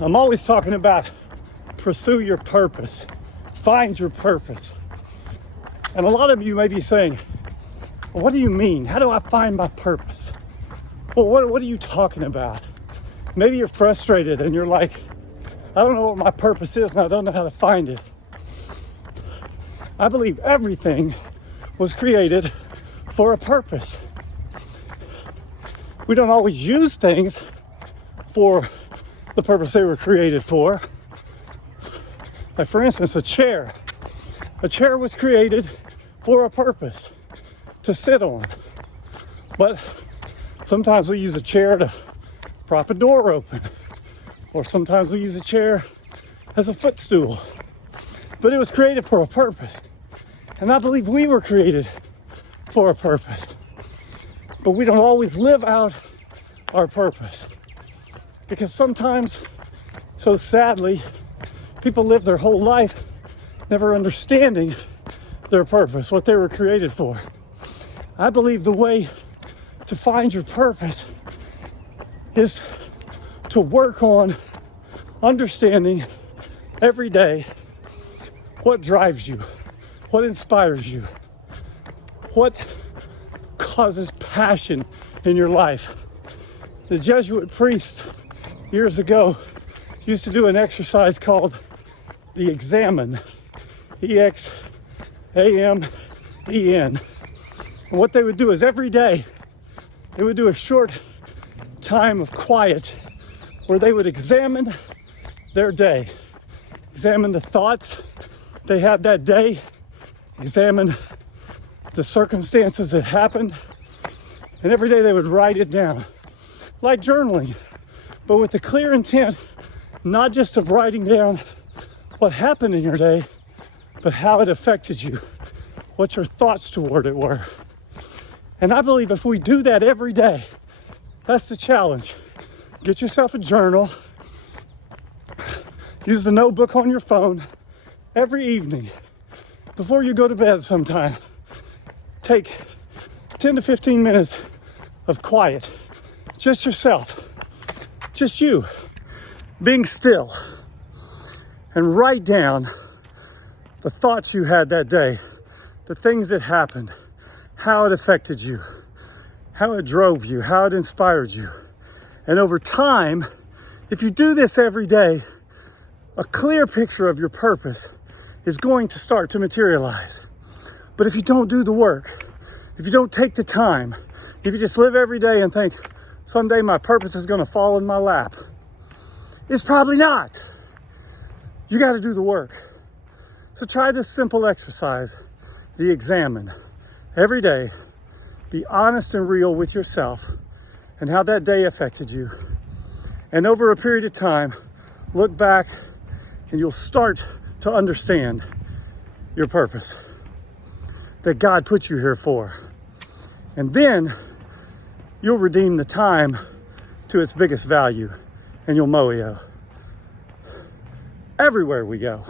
I'm always talking about pursue your purpose, find your purpose. And a lot of you may be saying, well, what do you mean? How do I find my purpose? Well, what are you talking about? Maybe you're frustrated and you're like, I don't know what my purpose is and I don't know how to find it. I believe everything was created for a purpose. We don't always use things for the purpose they were created for. Like for instance, a chair. A chair was created for a purpose, to sit on. But sometimes we use a chair to prop a door open, or sometimes we use a chair as a footstool. But it was created for a purpose. And I believe we were created for a purpose. But we don't always live out our purpose. Because sometimes, so sadly, people live their whole life never understanding their purpose, what they were created for. I believe the way to find your purpose is to work on understanding every day what drives you, what inspires you, what causes passion in your life. The Jesuit priests years ago used to do an exercise called the Examen, E-X-A-M-E-N. And what they would do is every day they would do a short time of quiet where they would examine their day, examine the thoughts they had that day, examine the circumstances that happened, and every day they would write it down, like journaling, but with the clear intent, not just of writing down what happened in your day, but how it affected you, what your thoughts toward it were. And I believe if we do that every day, that's the challenge. Get yourself a journal, use the notebook on your phone every evening before you go to bed sometime. Take 10 to 15 minutes of quiet, just yourself, just you, being still, and write down the thoughts you had that day, the things that happened, how it affected you, how it drove you, how it inspired you. And over time, if you do this every day, a clear picture of your purpose is going to start to materialize. But if you don't do the work, if you don't take the time, if you just live every day and think, someday my purpose is going to fall in my lap, it's probably not. You got to do the work. So try this simple exercise, the Examen. Every day, be honest and real with yourself and how that day affected you. And over a period of time, look back and you'll start to understand your purpose that God put you here for. And then you'll redeem the time to its biggest value and you'll moyo everywhere we go.